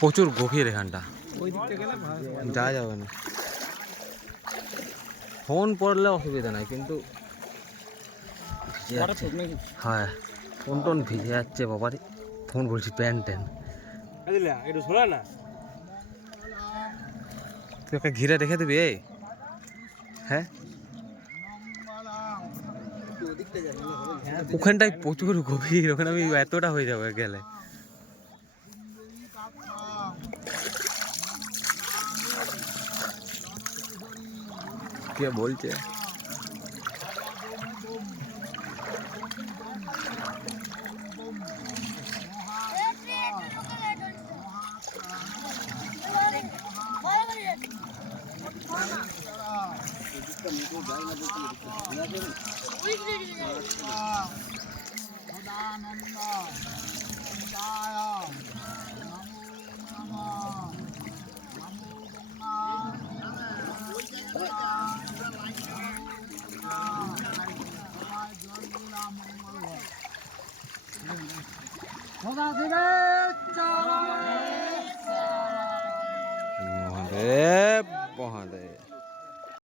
প্রচুর গভীর এখানটা, ওই দিকটা গেলে যাওয়া যাবে না। ফোন পড়লে অসুবিধা নাই, কিন্তু ভিজে যাচ্ছে। হ্যাঁ, ফোন টোন ভিজে যাচ্ছে বাবারে। ফোন বলছি প্যান্ট ট্যান। একটু শোনা না, তুই ওকে ঘিরে রেখে দিবি এই? হ্যাঁ, ওখানটায় প্রচুর গভীর, ওখানে আমি এতটা হয়ে যাবে গেলে। কে বলছে? সদা শিবের জয়।